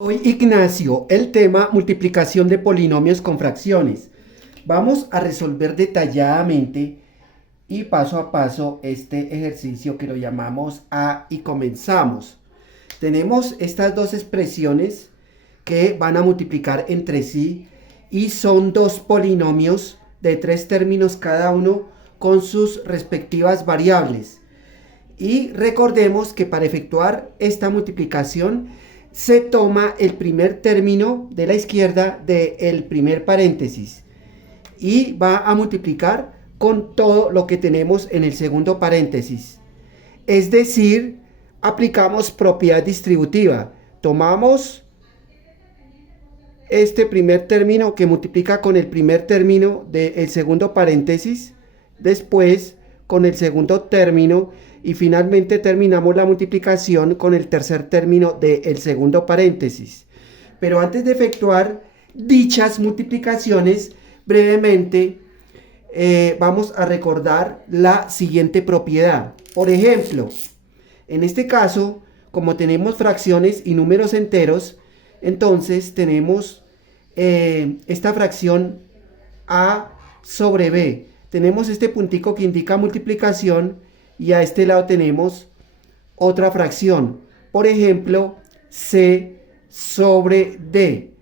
Hoy Ignacio, el tema multiplicación de polinomios con fracciones. Vamos a resolver detalladamente y paso a paso este ejercicio que lo llamamos A y comenzamos. Tenemos estas dos expresiones que van a multiplicar entre sí y son dos polinomios de 3 términos cada uno con sus respectivas variables. Y recordemos que para efectuar esta multiplicación se toma el primer término de la izquierda del primer paréntesis y va a multiplicar con todo lo que tenemos en el segundo paréntesis. Es decir, aplicamos propiedad distributiva. Tomamos este primer término que multiplica con el primer término del segundo paréntesis, después con el segundo término y finalmente terminamos la multiplicación con el tercer término del segundo paréntesis. Pero antes de efectuar dichas multiplicaciones, brevemente vamos a recordar la siguiente propiedad. Por ejemplo, en este caso, como tenemos fracciones y números enteros, entonces tenemos esta fracción A sobre B. Tenemos este puntico que indica multiplicación y a este lado tenemos otra fracción. Por ejemplo, C sobre D.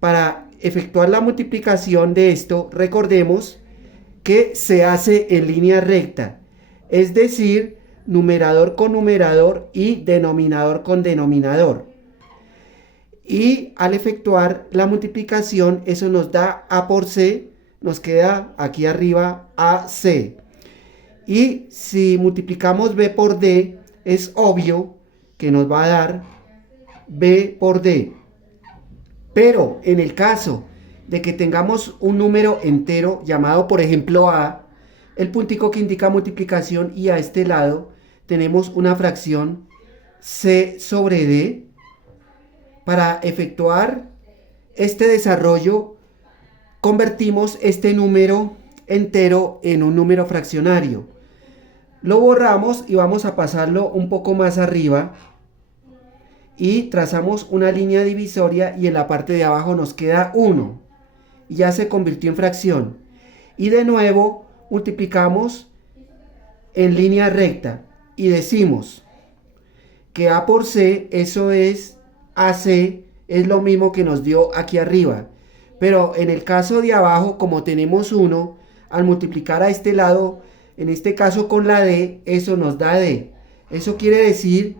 Para efectuar la multiplicación de esto, recordemos que se hace en línea recta. Es decir, numerador con numerador y denominador con denominador. Y al efectuar la multiplicación, eso nos da A por C. Nos queda aquí arriba AC. Y si multiplicamos B por D, es obvio que nos va a dar B por D. Pero en el caso de que tengamos un número entero llamado, por ejemplo, A, el puntico que indica multiplicación y a este lado tenemos una fracción C sobre D. Para efectuar este desarrollo, convertimos este número entero en un número fraccionario. Lo borramos y vamos a pasarlo un poco más arriba y trazamos una línea divisoria y en la parte de abajo nos queda 1 y ya se convirtió en fracción. Y de nuevo multiplicamos en línea recta y decimos que A por C, eso es AC, es lo mismo que nos dio aquí arriba. Pero en el caso de abajo, como tenemos 1, al multiplicar a este lado, en este caso con la D, eso nos da D. Eso quiere decir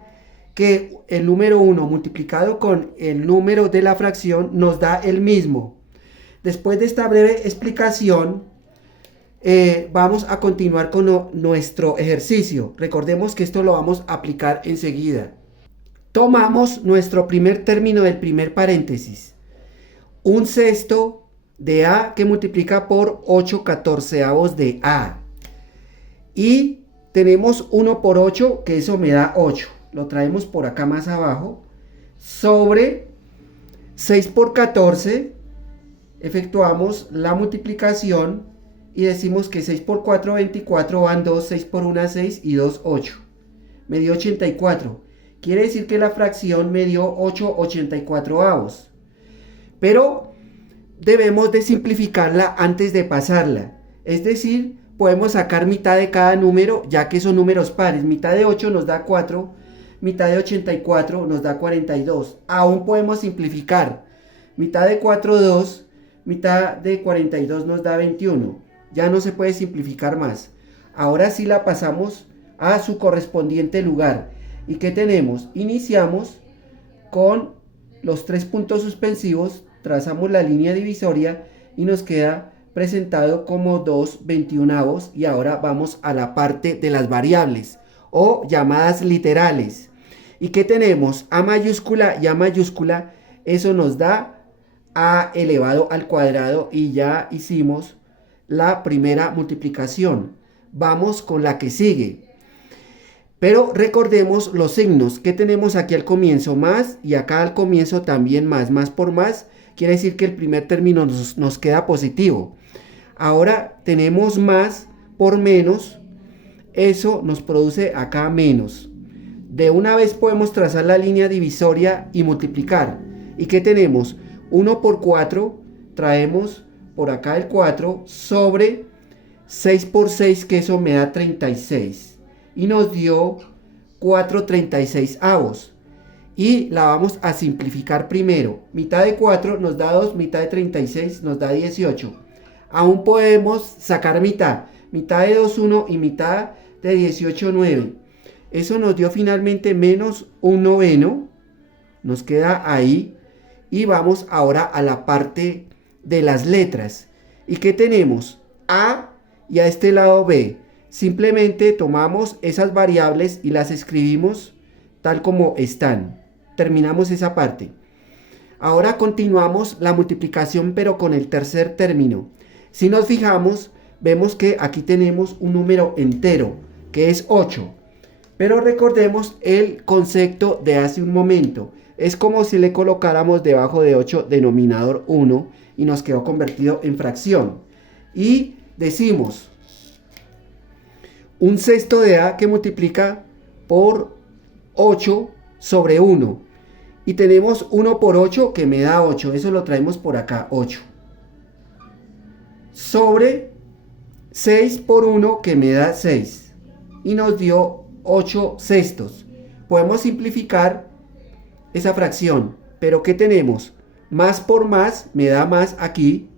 que el número 1 multiplicado con el número de la fracción nos da el mismo. Después de esta breve explicación, vamos a continuar con nuestro ejercicio. Recordemos que esto lo vamos a aplicar enseguida. Tomamos nuestro primer término del primer paréntesis. Un sexto de A que multiplica por 8 catorceavos de A. Y tenemos 1 por 8, que eso me da 8. Lo traemos por acá más abajo. Sobre 6 por 14. Efectuamos la multiplicación y decimos que 6 por 4, 24, van 2, 6 por 1, 6 y 2, 8. Me dio 84. Quiere decir que la fracción me dio 8 84avos. Pero debemos de simplificarla antes de pasarla. Es decir, podemos sacar mitad de cada número, ya que son números pares. Mitad de 8 nos da 4, mitad de 84 nos da 42. Aún podemos simplificar. Mitad de 4, 2, mitad de 42 nos da 21. Ya no se puede simplificar más. Ahora sí la pasamos a su correspondiente lugar. ¿Y qué tenemos? Iniciamos con los 3 puntos suspensivos, trazamos la línea divisoria y nos queda presentado como 2 21avos. Y ahora vamos a la parte de las variables o llamadas literales. ¿Y qué tenemos? A mayúscula y A mayúscula, eso nos da A elevado al cuadrado y ya hicimos la primera multiplicación. Vamos con la que sigue. Pero recordemos los signos que tenemos aquí al comienzo, más, y acá al comienzo también más. Más por más quiere decir que el primer término nos queda positivo. Ahora tenemos más por menos, eso nos produce acá menos. De una vez podemos trazar la línea divisoria y multiplicar. ¿Y qué tenemos? 1 por 4, traemos por acá el 4 sobre 6 por 6, que eso me da 36. Y nos dio 4/36. Y la vamos a simplificar primero. Mitad de 4 nos da 2, mitad de 36 nos da 18. Aún podemos sacar mitad. Mitad de 2, 1 y mitad de 18, 9. Eso nos dio finalmente menos 1/9. Nos queda ahí. Y vamos ahora a la parte de las letras. ¿Y qué tenemos? A y a este lado B. Simplemente tomamos esas variables y las escribimos tal como están. Terminamos esa parte. Ahora continuamos la multiplicación, pero con el tercer término. Si nos fijamos, vemos que aquí tenemos un número entero, que es 8. Pero recordemos el concepto de hace un momento. Es como si le colocáramos debajo de 8 denominador 1 y nos quedó convertido en fracción. Y decimos un sexto de A que multiplica por 8 sobre 1. Y tenemos 1 por 8 que me da 8. Eso lo traemos por acá, 8. Sobre 6 por 1 que me da 6. Y nos dio 8 sextos. Podemos simplificar esa fracción. Pero ¿qué tenemos? Más por más me da más aquí.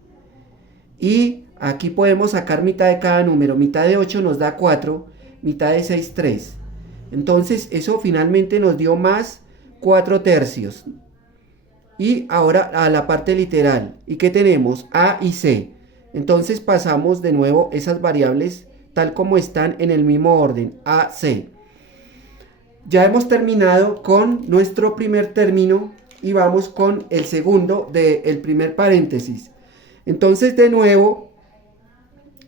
Y aquí podemos sacar mitad de cada número. Mitad de 8 nos da 4. Mitad de 6, 3. Entonces eso finalmente nos dio más 4/3. Y ahora a la parte literal. ¿Y qué tenemos? A y C. Entonces pasamos de nuevo esas variables tal como están en el mismo orden. A, C. Ya hemos terminado con nuestro primer término y vamos con el segundo del primer paréntesis. Entonces de nuevo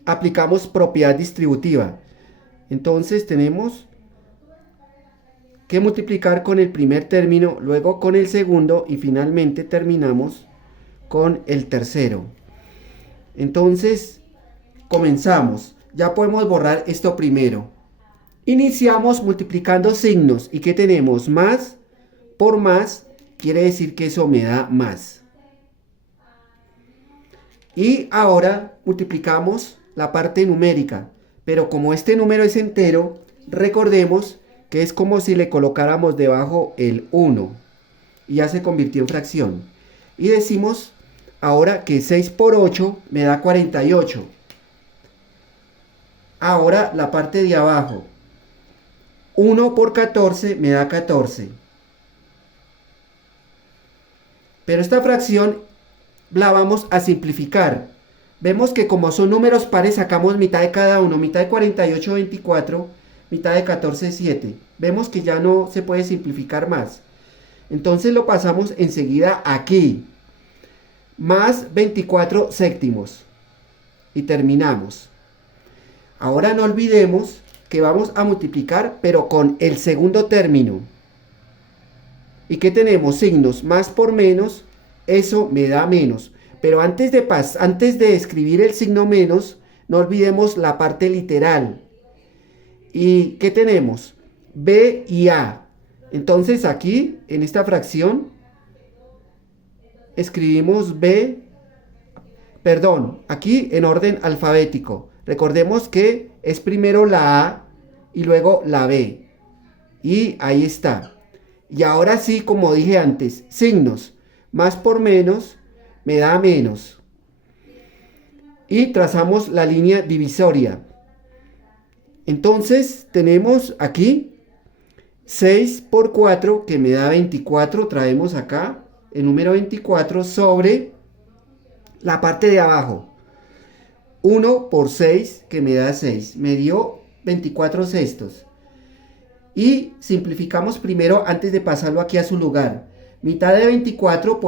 aplicamos propiedad distributiva. Entonces tenemos que multiplicar con el primer término, luego con el segundo y finalmente terminamos con el tercero. Entonces comenzamos. Ya podemos borrar esto primero. Iniciamos multiplicando signos. ¿Y qué tenemos? Más por más quiere decir que eso me da más. Y ahora multiplicamos la parte numérica. Pero como este número es entero, recordemos que es como si le colocáramos debajo el 1. Y ya se convirtió en fracción. Y decimos ahora que 6 por 8 me da 48. Ahora la parte de abajo. 1 por 14 me da 14. Pero esta fracción la vamos a simplificar. Vemos que como son números pares sacamos mitad de cada uno. Mitad de 48, 24. Mitad de 14, 7. Vemos que ya no se puede simplificar más. Entonces lo pasamos enseguida aquí. Más 24 séptimos. Y terminamos. Ahora no olvidemos que vamos a multiplicar, pero con el segundo término. ¿Y qué tenemos? Signos más por menos, eso me da menos. Pero antes de escribir el signo menos, no olvidemos la parte literal. ¿Y qué tenemos? B y A. Entonces aquí, en esta fracción, escribimos aquí en orden alfabético. Recordemos que es primero la A y luego la B. Y ahí está. Y ahora sí, como dije antes, signos. Más por menos me da menos. Y trazamos la línea divisoria. Entonces tenemos aquí 6 por 4 que me da 24. Traemos acá el número 24 sobre la parte de abajo. 1 por 6 que me da 6. Me dio 24 sextos. Y simplificamos primero antes de pasarlo aquí a su lugar. Mitad de 24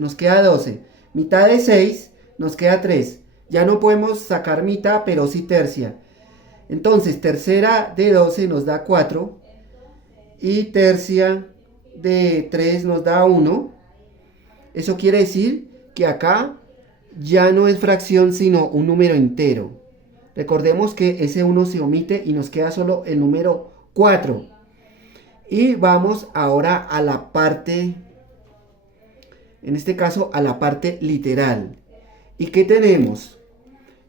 nos queda 12. Mitad de 6 nos queda 3. Ya no podemos sacar mitad, pero sí tercia. Entonces tercera de 12 nos da 4. Y tercia de 3 nos da 1. Eso quiere decir que acá ya no es fracción sino un número entero. Recordemos que ese 1 se omite y nos queda solo el número 4. Y vamos ahora a la parte en este caso a la parte literal. ¿Y qué tenemos?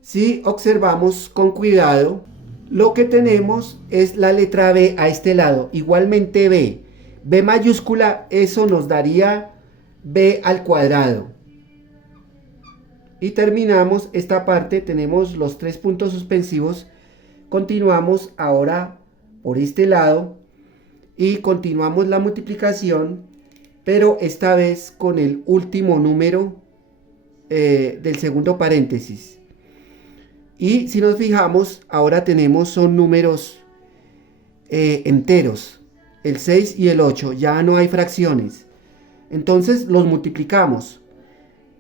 Si observamos con cuidado, lo que tenemos es la letra B a este lado, igualmente B. B mayúscula, eso nos daría B al cuadrado. Y terminamos esta parte, tenemos los 3 puntos suspensivos. Continuamos ahora por este lado y continuamos la multiplicación, pero esta vez con el último número del segundo paréntesis. Y si nos fijamos, ahora tenemos son números enteros, el 6 y el 8, ya no hay fracciones. Entonces los multiplicamos.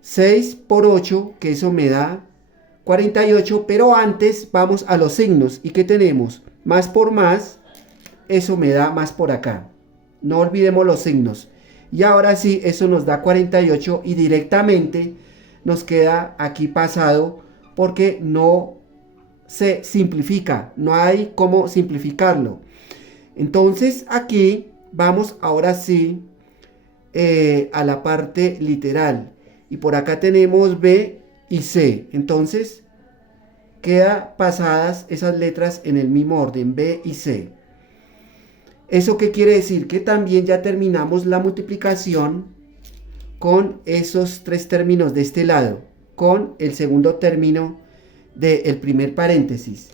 6 por 8, que eso me da 48, pero antes vamos a los signos. ¿Y qué tenemos? Más por más, eso me da más por acá. No olvidemos los signos. Y ahora sí, eso nos da 48 y directamente nos queda aquí pasado porque no se simplifica. No hay cómo simplificarlo. Entonces aquí vamos ahora sí a la parte literal. Y por acá tenemos B y C. Entonces queda pasadas esas letras en el mismo orden, B y C. ¿Eso qué quiere decir? Que también ya terminamos la multiplicación con esos 3 términos de este lado, con el segundo término del primer paréntesis.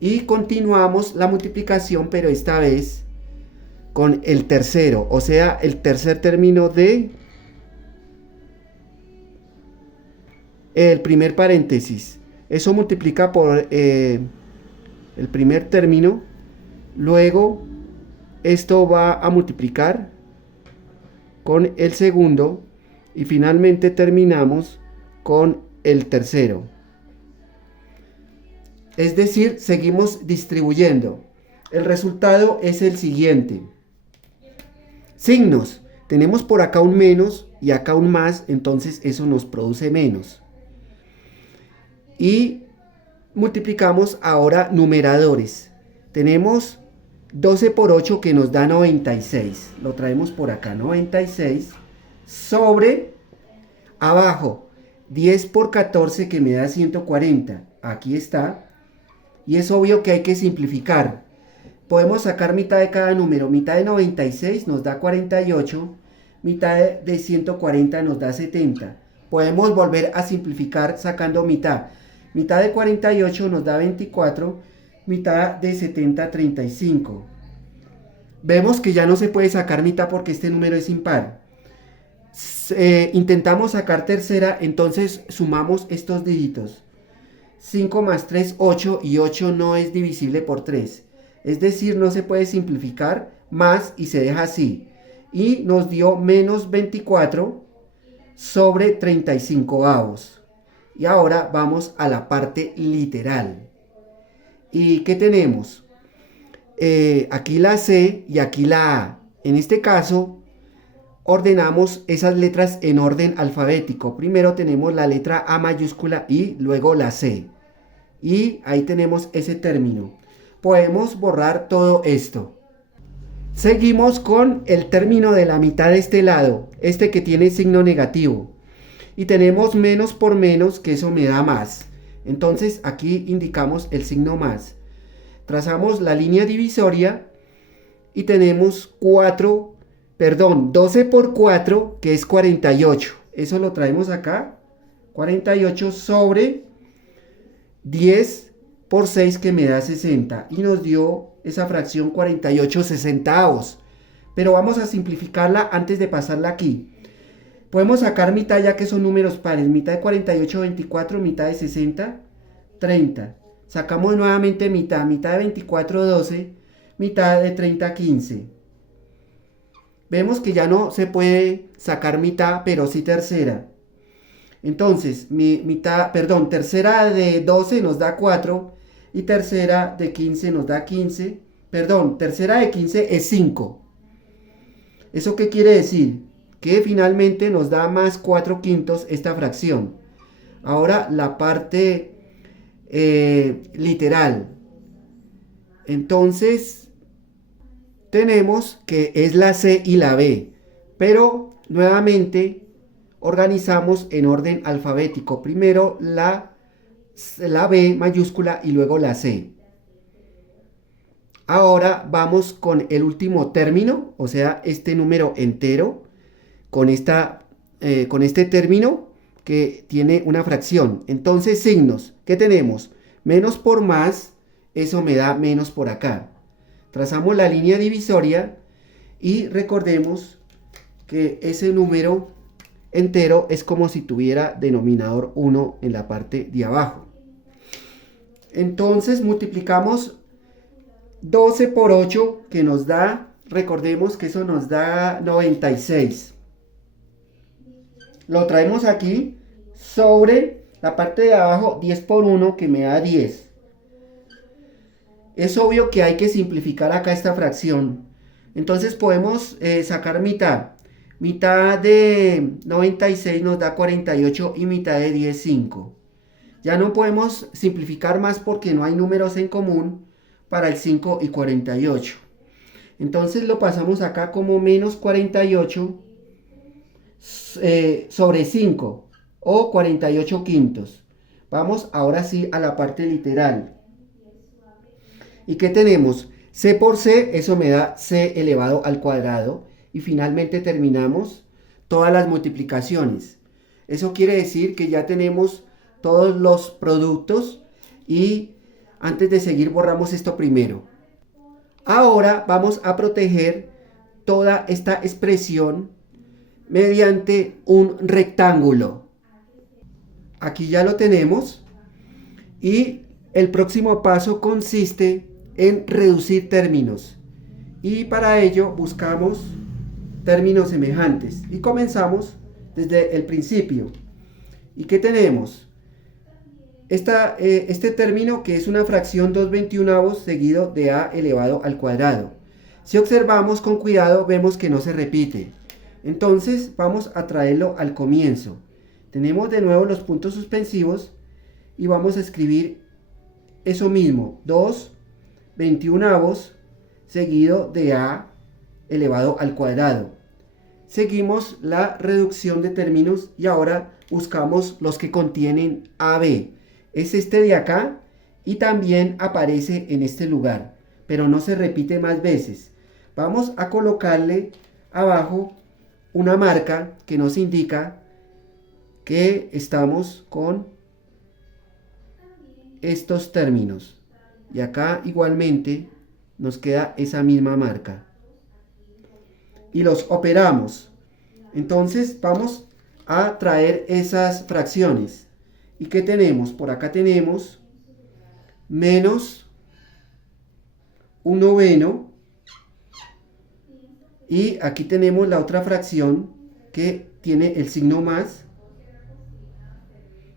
Y continuamos la multiplicación, pero esta vez con el tercero, o sea, el tercer término de el primer paréntesis. Eso multiplica por el primer término. Luego esto va a multiplicar con el segundo y finalmente terminamos con el tercero. Es decir, seguimos distribuyendo. El resultado es el siguiente. Signos. Tenemos por acá un menos y acá un más, entonces eso nos produce menos. Y multiplicamos ahora numeradores. Tenemos 12 por 8 que nos da 96. Lo traemos por acá, 96. Sobre, abajo, 10 por 14 que me da 140. Aquí está. Y es obvio que hay que simplificar. Podemos sacar mitad de cada número. Mitad de 96 nos da 48. Mitad de 140 nos da 70. Podemos volver a simplificar sacando mitad. Mitad de 48 nos da 24. Mitad de 70, 35. Vemos que ya no se puede sacar mitad porque este número es impar. Intentamos sacar tercera, entonces sumamos estos dígitos. 5 más 3, 8, y 8 no es divisible por 3. Es decir, no se puede simplificar más y se deja así. Y nos dio menos 24 sobre 35 avos. Y ahora vamos a la parte literal. ¿Y qué tenemos? Aquí la C y aquí la A. En este caso, ordenamos esas letras en orden alfabético. Primero tenemos la letra A mayúscula y luego la C. Y ahí tenemos ese término. Podemos borrar todo esto. Seguimos con el término de la mitad de este lado, este que tiene signo negativo. Y tenemos menos por menos, que eso me da más. Entonces aquí indicamos el signo más. Trazamos la línea divisoria y tenemos 12 por 4, que es 48. Eso lo traemos acá. 48 sobre 10 por 6, que me da 60. Y nos dio esa fracción 48 sesentavos. Pero vamos a simplificarla antes de pasarla aquí. Podemos sacar mitad ya que son números pares. Mitad de 48, 24, mitad de 60, 30. Sacamos nuevamente mitad. Mitad de 24, 12. Mitad de 30, 15. Vemos que ya no se puede sacar mitad, pero sí tercera. Entonces, tercera de 12 nos da 4. Y tercera de 15 nos da 15. Tercera de 15 es 5. ¿Eso qué quiere decir? Que finalmente nos da más 4 quintos esta fracción. Ahora la parte literal. Entonces tenemos que es la C y la B. Pero nuevamente organizamos en orden alfabético. Primero la B mayúscula y luego la C. Ahora vamos con el último término, o sea, este número entero, con este término que tiene una fracción. Entonces, signos, ¿qué tenemos? Menos por más, eso me da menos por acá. Trazamos la línea divisoria y recordemos que ese número entero es como si tuviera denominador 1 en la parte de abajo. Entonces multiplicamos 12 por 8, que nos da, recordemos que eso nos da 96. Lo traemos aquí sobre la parte de abajo, 10 por 1, que me da 10. Es obvio que hay que simplificar acá esta fracción. Entonces podemos sacar mitad. Mitad de 96 nos da 48 y mitad de 10, 5. Ya no podemos simplificar más porque no hay números en común para el 5 y 48. Entonces lo pasamos acá como menos 48 sobre 5 o 48 quintos. Vamos ahora sí a la parte literal. ¿Y qué tenemos? C por C, eso me da C elevado al cuadrado. Y finalmente terminamos todas las multiplicaciones. Eso quiere decir que ya tenemos todos los productos y antes de seguir borramos esto primero. Ahora vamos a proteger toda esta expresión mediante un rectángulo. Aquí ya lo tenemos y el próximo paso consiste en reducir términos. Y para ello buscamos términos semejantes y comenzamos desde el principio. ¿Y qué tenemos? Este término que es una fracción 2/21 seguido de a elevado al cuadrado. Si observamos con cuidado vemos que no se repite. Entonces vamos a traerlo al comienzo. Tenemos de nuevo los puntos suspensivos y vamos a escribir eso mismo, 2/21 seguido de a elevado al cuadrado. Seguimos la reducción de términos y ahora buscamos los que contienen AB. Es este de acá y también aparece en este lugar, pero no se repite más veces. Vamos a colocarle abajo una marca que nos indica que estamos con estos términos. Y acá igualmente nos queda esa misma marca. Y los operamos. Entonces vamos a traer esas fracciones. ¿Y qué tenemos? Por acá tenemos menos 1/9. Y aquí tenemos la otra fracción que tiene el signo más,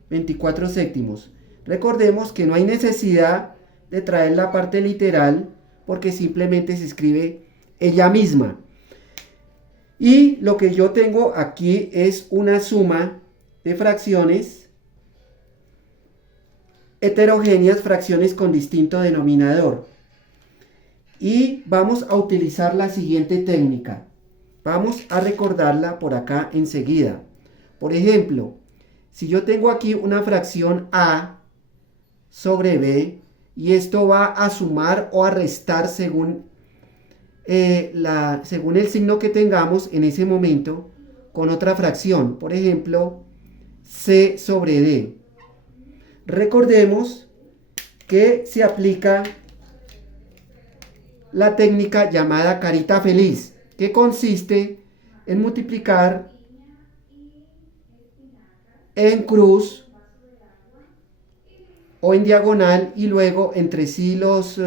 24 séptimos. Recordemos que no hay necesidad de traer la parte literal porque simplemente se escribe ella misma. Y lo que yo tengo aquí es una suma de fracciones heterogéneas, fracciones con distinto denominador. Y vamos a utilizar la siguiente técnica. Vamos a recordarla por acá enseguida. Por ejemplo, si yo tengo aquí una fracción a sobre b y esto va a sumar o a restar según el signo que tengamos en ese momento con otra fracción, por ejemplo c sobre d. Recordemos que se aplica la técnica llamada carita feliz, que consiste en multiplicar en cruz o en diagonal y luego entre sí los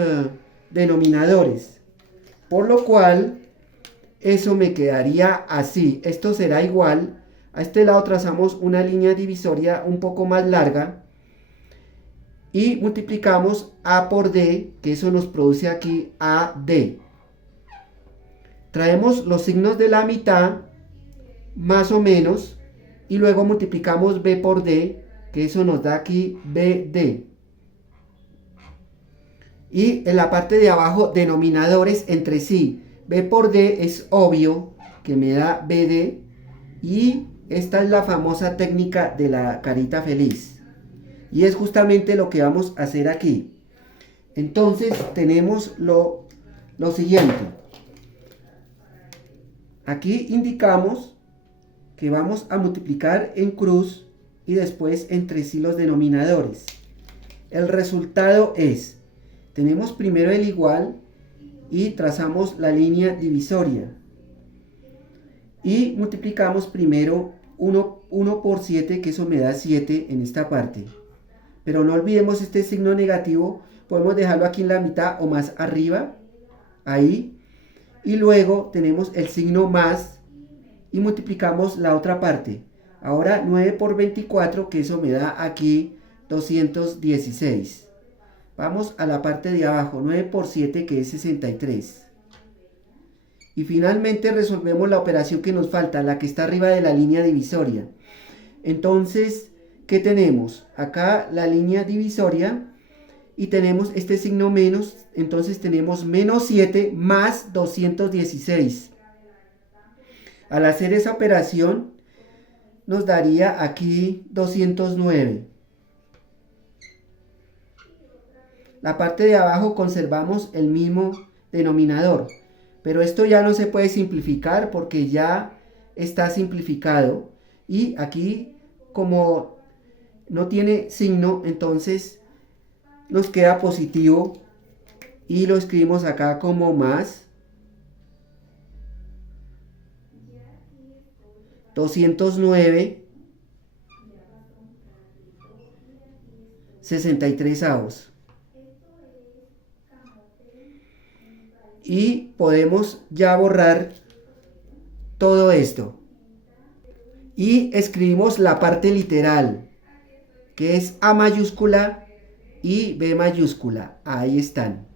denominadores. Por lo cual, eso me quedaría así. Esto será igual. A este lado trazamos una línea divisoria un poco más larga. Y multiplicamos A por D, que eso nos produce aquí AD. Traemos los signos de la mitad, más o menos. Y luego multiplicamos B por D, que eso nos da aquí BD. Y en la parte de abajo, denominadores entre sí. B por D es obvio que me da BD. Y Esta es la famosa técnica de la carita feliz. Y es justamente lo que vamos a hacer aquí. Entonces tenemos lo siguiente. Aquí indicamos que vamos a multiplicar en cruz y después entre sí los denominadores. El resultado es, tenemos primero el igual y trazamos la línea divisoria. Y multiplicamos primero 1 por 7, que eso me da 7 en esta parte. Pero no olvidemos este signo negativo, podemos dejarlo aquí en la mitad o más arriba, ahí. Y luego tenemos el signo más y multiplicamos la otra parte. Ahora 9 por 24, que eso me da aquí 216. Vamos a la parte de abajo, 9 por 7, que es 63. Y finalmente resolvemos la operación que nos falta, la que está arriba de la línea divisoria. Entonces, ¿qué tenemos? Acá la línea divisoria y tenemos este signo menos, entonces tenemos menos 7 más 216. Al hacer esa operación nos daría aquí 209. La parte de abajo conservamos el mismo denominador, pero esto ya no se puede simplificar porque ya está simplificado. Y aquí, como no tiene signo, entonces nos queda positivo y lo escribimos acá como más 209 63avos. Y podemos ya borrar todo esto. Y escribimos la parte literal, que es A mayúscula y B mayúscula. Ahí están.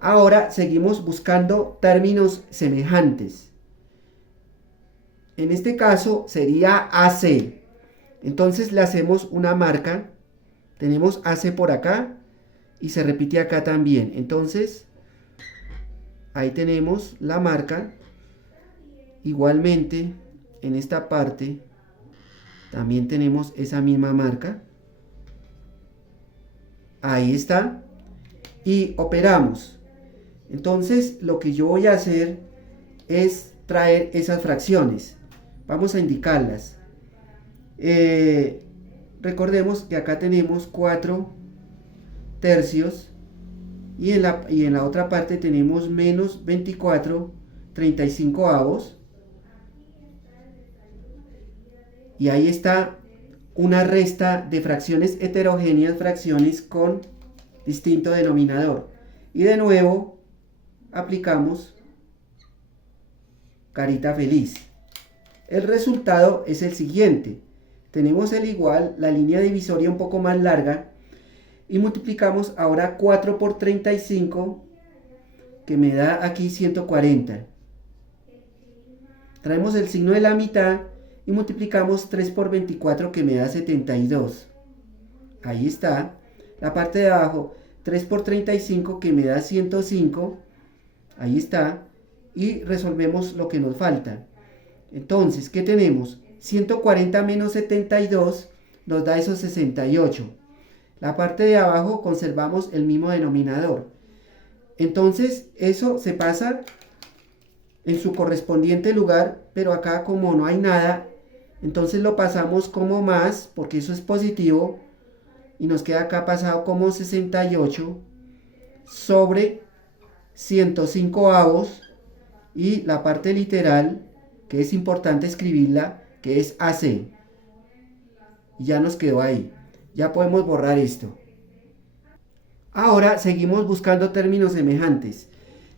Ahora seguimos buscando términos semejantes. En este caso sería AC. Entonces le hacemos una marca. Tenemos AC por acá y se repite acá también. Entonces ahí tenemos la marca. Igualmente en esta parte también tenemos esa misma marca. Ahí está. Y operamos. Entonces lo que yo voy a hacer es traer esas fracciones. Vamos a indicarlas. Recordemos que acá tenemos 4 tercios y en la otra parte tenemos menos 24 35avos. Y ahí está una resta de fracciones heterogéneas, fracciones con distinto denominador. Y de nuevo aplicamos carita feliz. El resultado es el siguiente. Tenemos el igual, la línea divisoria un poco más larga, y multiplicamos ahora 4 por 35, que me da aquí 140. Traemos el signo de la mitad y multiplicamos 3 por 24, que me da 72. Ahí está. La parte de abajo, 3 por 35, que me da 105. Ahí está. Y resolvemos lo que nos falta. Entonces, ¿qué tenemos? 140 menos 72 nos da esos 68. La parte de abajo conservamos el mismo denominador. Entonces, eso se pasa en su correspondiente lugar, pero acá como no hay nada, entonces lo pasamos como más, porque eso es positivo, y nos queda acá pasado como 68 sobre 105avos, y la parte literal, que es importante escribirla, que es AC. Y ya nos quedó ahí. Ya podemos borrar esto. Ahora seguimos buscando términos semejantes.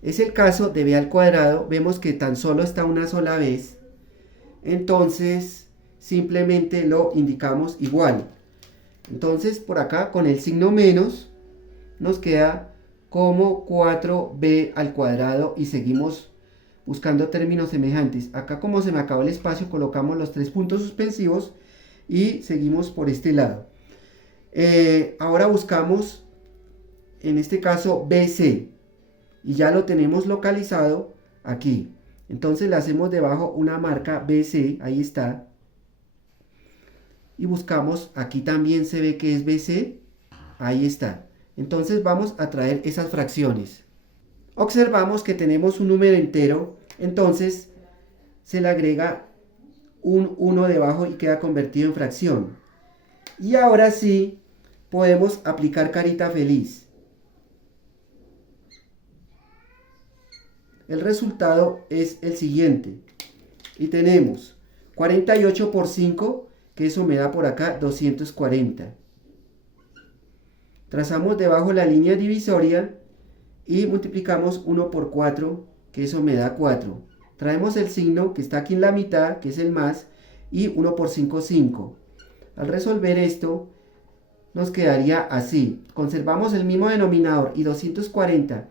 Es el caso de b al cuadrado. Vemos que tan solo está una sola vez. Entonces simplemente lo indicamos igual. Entonces por acá con el signo menos nos queda como 4b al cuadrado y seguimos buscando términos semejantes. Acá como se me acabó el espacio colocamos los 3 puntos suspensivos y seguimos por este lado. Ahora buscamos en este caso BC y ya lo tenemos localizado aquí. Entonces le hacemos debajo una marca BC, ahí está. Y buscamos, aquí también se ve que es BC, ahí está. Entonces vamos a traer esas fracciones. Observamos que tenemos un número entero, entonces se le agrega un 1 debajo y queda convertido en fracción. Y ahora sí podemos aplicar carita feliz. El resultado es el siguiente. Y tenemos 48 por 5, que eso me da por acá 240. Trazamos debajo la línea divisoria y multiplicamos 1 por 4, que eso me da 4. Traemos el signo que está aquí en la mitad, que es el más, y 1 por 5, 5. Al resolver esto, nos quedaría así. Conservamos el mismo denominador y 240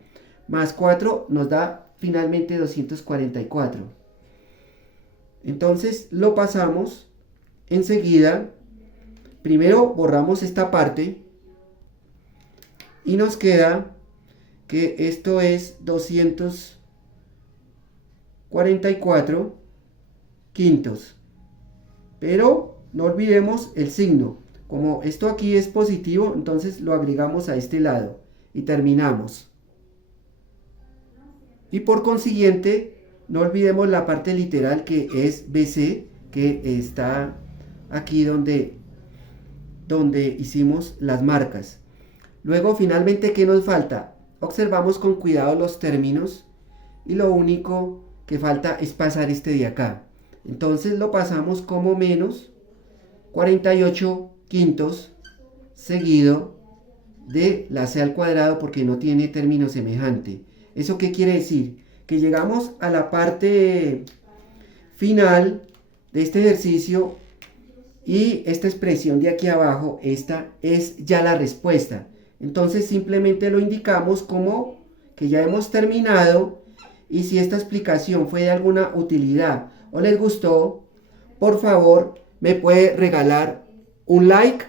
más 4 nos da finalmente 244. Entonces lo pasamos enseguida. Primero borramos esta parte y nos queda que esto es 244 quintos. Pero no olvidemos el signo. Como esto aquí es positivo, entonces lo agregamos a este lado y terminamos. Y por consiguiente, no olvidemos la parte literal que es BC, que está aquí donde hicimos las marcas. Luego, finalmente, ¿qué nos falta? Observamos con cuidado los términos y lo único que falta es pasar este de acá. Entonces lo pasamos como menos 48 quintos seguido de la c al cuadrado porque no tiene término semejante. ¿Eso qué quiere decir? Que llegamos a la parte final de este ejercicio y esta expresión de aquí abajo, esta es ya la respuesta. Entonces simplemente lo indicamos como que ya hemos terminado, y si esta explicación fue de alguna utilidad o les gustó, por favor me puede regalar un like